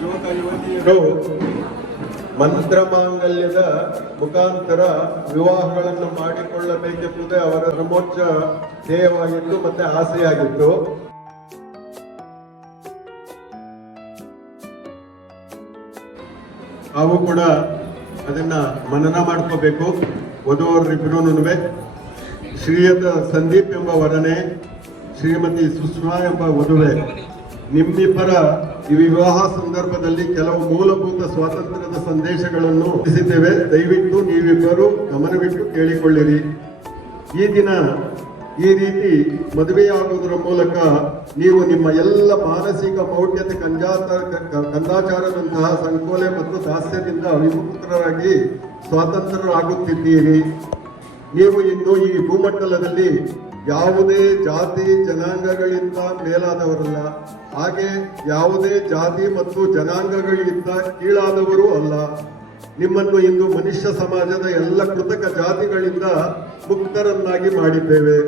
ಯುವಕ ಯುವತಿಯರು ಮಂತ್ರ ಮಾಂಗಲ್ಯದ ಮುಖಾಂತರ ವಿವಾಹಗಳನ್ನು ಮಾಡಿಕೊಳ್ಳಬೇಕೆಂಬುದೇ ಅವರ ಪ್ರಮೋಚ್ಚ ಧ್ಯೇಯವಾಗಿತ್ತು ಮತ್ತೆ ಆಸೆಯಾಗಿತ್ತು. ನಾವು ಕೂಡ ಅದನ್ನ ಮನನ ಮಾಡ್ಕೋಬೇಕು. ವಧುವರರಿಬ್ಬರೂ ಶ್ರೀಯುತ ಸಂದೀಪ್ ಎಂಬ ವರನೇ, ಶ್ರೀಮತಿ ಸುಷ್ಮಾ ಎಂಬ ವಧುವೆ, ನಿಮ್ಮಿಬ್ಬರ ಈ ವಿವಾಹ ಸಂದರ್ಭದಲ್ಲಿ ಕೆಲವು ಮೂಲಭೂತ ಸ್ವಾತಂತ್ರ್ಯದ ಸಂದೇಶಗಳನ್ನು ತಿಳಿಸಿದ್ದೇವೆ. ದಯವಿಟ್ಟು ನೀವಿಬ್ಬರು ಗಮನವಿಟ್ಟು ಕೇಳಿಕೊಳ್ಳಿರಿ. ಈ ದಿನ ಈ ರೀತಿ ಮದುವೆಯಾಗುವುದರ ಮೂಲಕ ನೀವು ನಿಮ್ಮ ಎಲ್ಲ ಮಾನಸಿಕ ಮೌಢ್ಯತೆ, ಕಂದಾಚಾರದಂತಹ ಸಂಕೋಲೆ ಮತ್ತು ದಾಸ್ಯದಿಂದ ವಿಮುಕ್ತರಾಗಿ ಸ್ವಾತಂತ್ರ್ಯರಾಗುತ್ತಿದ್ದೀರಿ. ನೀವು ಇನ್ನು ಈ ಭೂಮಂಡಲದಲ್ಲಿ ಯಾವುದೇ ಜಾತಿ ಜನಾಂಗಗಳಿಂದ ಮೇಲಾದವರಲ್ಲ, ಹಾಗೆ ಯಾವುದೇ ಜಾತಿ ಮತ್ತು ಜನಾಂಗಗಳಿಂದ ಕೀಳಾದವರು ಅಲ್ಲ. ನಿಮ್ಮನ್ನು ಇಂದು ಮನುಷ್ಯ ಸಮಾಜದ ಎಲ್ಲ ಕೃತಕ ಜಾತಿಗಳಿಂದ ಮುಕ್ತರನ್ನಾಗಿ ಮಾಡಿದ್ದೇವೆ.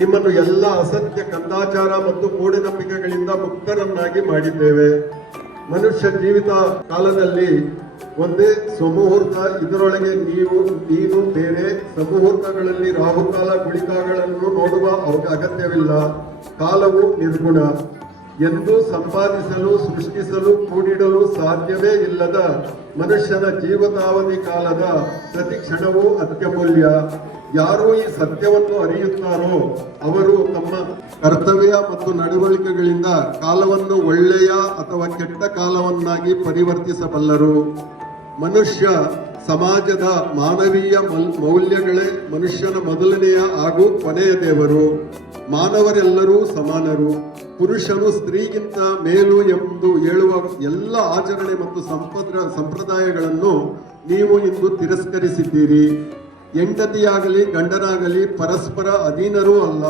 ನಿಮ್ಮನ್ನು ಎಲ್ಲ ಅಸತ್ಯ ಕಂದಾಚಾರ ಮತ್ತು ಮೂಢನಂಬಿಕೆಗಳಿಂದ ಮುಕ್ತರನ್ನಾಗಿ ಮಾಡಿದ್ದೇವೆ. ಮನುಷ್ಯ ಜೀವಿತ ಕಾಲದಲ್ಲಿ ಒಂದೇ ಸುಮುಹೂರ್ತ, ಇದರೊಳಗೆ ನೀನು ಬೇರೆ ಸುಮುಹೂರ್ತಗಳಲ್ಲಿ ರಾಹುಕಾಲ ಗುಳಿಕಾಗಳನ್ನು ನೋಡುವ ಅಗತ್ಯವಿಲ್ಲ. ಕಾಲವು ನಿರ್ಗುಣ. ಎಂದು ಸಂಪಾದಿಸಲು, ಸೃಷ್ಟಿಸಲು, ಕೂಡಿಡಲು ಸಾಧ್ಯವೇ ಇಲ್ಲದ ಮನುಷ್ಯನ ಜೀವಿತಾವಧಿ ಕಾಲದ ಪ್ರತಿ ಕ್ಷಣವೂ ಅತ್ಯಮೂಲ್ಯ. ಯಾರು ಈ ಸತ್ಯವನ್ನು ಅರಿಯುತ್ತಾರೋ ಅವರು ತಮ್ಮ ಕರ್ತವ್ಯ ಮತ್ತು ನಡವಳಿಕೆಗಳಿಂದ ಕಾಲವನ್ನು ಒಳ್ಳೆಯ ಅಥವಾ ಕೆಟ್ಟ ಕಾಲವನ್ನಾಗಿ ಪರಿವರ್ತಿಸಬಲ್ಲರು. ಮನುಷ್ಯ ಸಮಾಜದ ಮಾನವೀಯ ಮೌಲ್ಯಗಳೇ ಮನುಷ್ಯನ ಮೊದಲನೆಯ ಹಾಗೂ ಕೊನೆಯ ದೇವರು. ಮಾನವರೆಲ್ಲರೂ ಸಮಾನರು. ಪುರುಷನು ಸ್ತ್ರೀಗಿಂತ ಮೇಲು ಎಂದು ಹೇಳುವ ಎಲ್ಲ ಆಚರಣೆ ಮತ್ತು ಸಂಪ್ರದಾಯಗಳನ್ನು ನೀವು ಇಂದು ತಿರಸ್ಕರಿಸಿದ್ದೀರಿ. ಹೆಂಡತಿಯಾಗಲಿ ಗಂಡನಾಗಲಿ ಪರಸ್ಪರ ಅಧೀನರೂ ಅಲ್ಲ,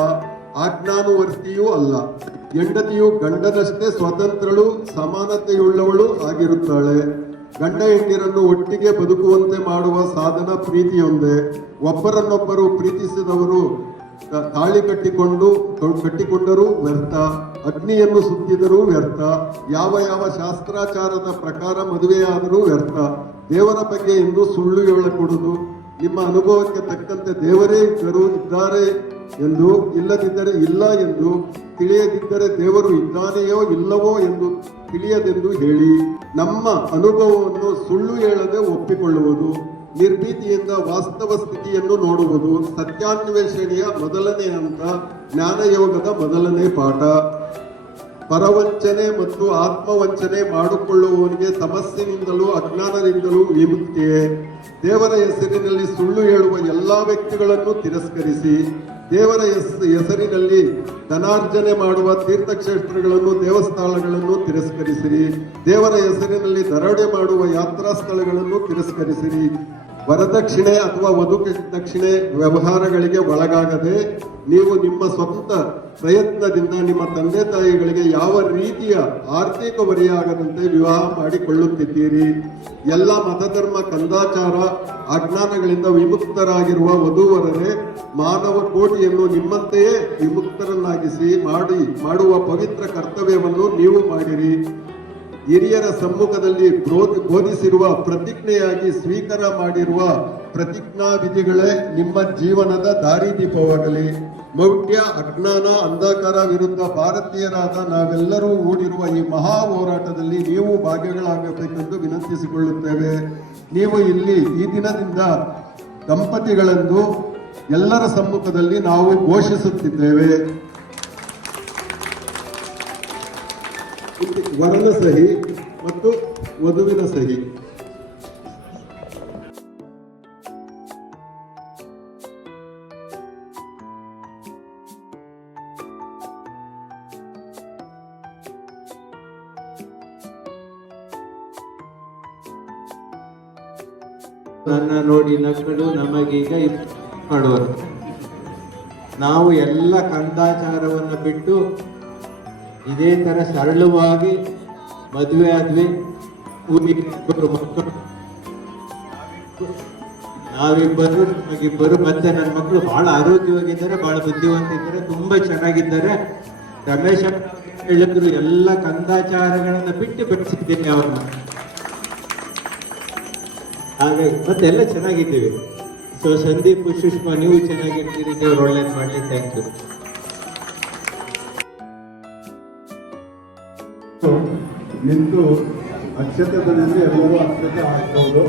ಆಜ್ಞಾನುವರ್ತಿಯೂ ಅಲ್ಲ. ಹೆಂಡತಿಯು ಗಂಡನಷ್ಟೇ ಸ್ವತಂತ್ರಳು, ಸಮಾನತೆಯುಳ್ಳವಳು ಆಗಿರುತ್ತಾಳೆ. ಗಂಡ ಹೆಂಡಿರನ್ನು ಒಟ್ಟಿಗೆ ಬದುಕುವಂತೆ ಮಾಡುವ ಸಾಧನ ಪ್ರೀತಿಯೊಂದೇ. ಒಬ್ಬರನ್ನೊಬ್ಬರು ಪ್ರೀತಿಸಿದವರು ತಾಳಿ ಕಟ್ಟಿಕೊಂಡರೂ ವ್ಯರ್ಥ, ಅಗ್ನಿಯನ್ನು ಸುತ್ತಿದರೂ ವ್ಯರ್ಥ, ಯಾವ ಶಾಸ್ತ್ರಾಚಾರದ ಪ್ರಕಾರ ಮದುವೆಯಾದರೂ ವ್ಯರ್ಥ. ದೇವರ ಬಗ್ಗೆ ಎಂದು ಸುಳ್ಳು ಹೇಳಕೊಡುವುದು. ನಿಮ್ಮ ಅನುಭವಕ್ಕೆ ತಕ್ಕಂತೆ ದೇವರೇ ಇದ್ದಾರೆ ಎಂದು, ಇಲ್ಲದಿದ್ದರೆ ಇಲ್ಲ ಎಂದು, ತಿಳಿಯದಿದ್ದರೆ ದೇವರು ಇದ್ದಾನೆಯೋ ಇಲ್ಲವೋ ಎಂದು ತಿಳಿಯದೆಂದು ಹೇಳಿ. ನಮ್ಮ ಅನುಭವವನ್ನು ಸುಳ್ಳು ಹೇಳದೆ ಒಪ್ಪಿಕೊಳ್ಳುವುದು. ನಿರ್ಭೀತಿಯಿಂದ ವಾಸ್ತವ ಸ್ಥಿತಿಯನ್ನು ನೋಡುವುದು ಸತ್ಯಾನ್ವೇಷಣೆಯ ಮೊದಲನೇ ಹಂತ, ಜ್ಞಾನಯೋಗದ ಮೊದಲನೇ ಪಾಠ. ಪರವಂಚನೆ ಮತ್ತು ಆತ್ಮವಂಚನೆ ಮಾಡಿಕೊಳ್ಳುವವನಿಗೆ ತಮಸ್ಸಿನಿಂದಲೂ ಅಜ್ಞಾನದಿಂದಲೂ ವಿಮುಕ್ತಿಯೇ. ದೇವರ ಹೆಸರಿನಲ್ಲಿ ಸುಳ್ಳು ಹೇಳುವ ಎಲ್ಲಾ ವ್ಯಕ್ತಿಗಳನ್ನು ತಿರಸ್ಕರಿಸಿ, ದೇವರ ಹೆಸರಿನಲ್ಲಿ ಧನಾರ್ಜನೆ ಮಾಡುವ ತೀರ್ಥಕ್ಷೇತ್ರಗಳನ್ನು, ದೇವಸ್ಥಾನಗಳನ್ನು ತಿರಸ್ಕರಿಸಿರಿ. ದೇವರ ಹೆಸರಿನಲ್ಲಿ ದರೋಡೆ ಮಾಡುವ ಯಾತ್ರಾ ಸ್ಥಳಗಳನ್ನು ತಿರಸ್ಕರಿಸಿರಿ. ವರದಕ್ಷಿಣೆ ಅಥವಾ ವಧು ದಕ್ಷಿಣೆ ವ್ಯವಹಾರಗಳಿಗೆ ಒಳಗಾಗದೆ ನೀವು ನಿಮ್ಮ ಸ್ವಂತ ಪ್ರಯತ್ನದಿಂದ ನಿಮ್ಮ ತಂದೆ ತಾಯಿಗಳಿಗೆ ಯಾವ ರೀತಿಯ ಆರ್ಥಿಕ ಹೊರೆಯಾಗದಂತೆ ವಿವಾಹ ಮಾಡಿಕೊಳ್ಳುತ್ತಿದ್ದೀರಿ. ಎಲ್ಲ ಮತಧರ್ಮ ಕಂದಾಚಾರ ಅಜ್ಞಾನಗಳಿಂದ ವಿಮುಕ್ತರಾಗಿರುವ ವಧೂವರರೇ, ಮಾನವ ಕೋಟಿಯನ್ನು ನಿಮ್ಮಂತೆಯೇ ವಿಮುಕ್ತರನ್ನಾಗಿಸಿ ಮಾಡುವ ಪವಿತ್ರ ಕರ್ತವ್ಯವನ್ನು ನೀವು ಮಾಡಿರಿ. ಹಿರಿಯರ ಸಮ್ಮುಖದಲ್ಲಿ ಬೋಧಿಸಿರುವ ಪ್ರತಿಜ್ಞೆಯಾಗಿ ಸ್ವೀಕಾರ ಮಾಡಿರುವ ಪ್ರತಿಜ್ಞಾ ವಿಧಿಗಳೇ ನಿಮ್ಮ ಜೀವನದ ದಾರಿದೀಪವಾಗಲಿ. ಮೌಢ್ಯ, ಅಜ್ಞಾನ, ಅಂಧಕಾರ ವಿರುದ್ಧ ಭಾರತೀಯರಾದ ನಾವೆಲ್ಲರೂ ಹೂಡಿರುವ ಈ ಮಹಾ ಹೋರಾಟದಲ್ಲಿ ನೀವು ಭಾಗಿಗಳಾಗಬೇಕೆಂದು ವಿನಂತಿಸಿಕೊಳ್ಳುತ್ತೇವೆ. ನೀವು ಇಲ್ಲಿ ಈ ದಿನದಿಂದ ದಂಪತಿಗಳೆಂದು ಎಲ್ಲರ ಸಮ್ಮುಖದಲ್ಲಿ ನಾವು ಘೋಷಿಸುತ್ತಿದ್ದೇವೆ. ವರನ ಸಹಿ ಮತ್ತು ವಧುವಿನ ಸಹಿ. ನನ್ನ ನೋಡಿ ನಕ್ಕಳು ನಮಗೀಗ ಮಾಡುವರು. ನಾವು ಎಲ್ಲ ಕಂದಾಚಾರವನ್ನು ಬಿಟ್ಟು ಇದೇ ತರ ಸರಳವಾಗಿ ಮದುವೆ ಆದ್ವಿ. ಮಕ್ಕಳು ನಾವಿಬ್ಬರು, ನಮಗಿಬ್ಬರು, ಮತ್ತೆ ನನ್ನ ಮಕ್ಕಳು ಬಹಳ ಆರೋಗ್ಯವಾಗಿದ್ದಾರೆ, ಬಹಳ ಬುದ್ಧಿವಂತಿದ್ದಾರೆ, ತುಂಬಾ ಚೆನ್ನಾಗಿದ್ದಾರೆ. ರಮೇಶ್ ಹೇಳಿದ್ರು ಎಲ್ಲ ಕಂದಾಚಾರಗಳನ್ನ ಬಿಟ್ಟು ಬೆಳೆಸಿದ್ದೀನಿ ಅವ್ರನ್ನ. ಹಾಗಾಗಿ ಮತ್ತೆಲ್ಲ ಚೆನ್ನಾಗಿದ್ದೀವಿ. ಸೊ ಸಂದೀಪ್ ಸುಷ್ಮಾ ನೀವು ಚೆನ್ನಾಗಿರ್ತೀರಿ, ದೇವ್ರು ಒಳ್ಳೇದು ಮಾಡಲಿ. Thank you. ನಿಂತು ಅಕ್ಷತೆ ಬಂದಿದ್ರೆ ಎಲ್ಲರೂ ಅಕ್ಷತೆ ಹಾಕ್ಬೋದು.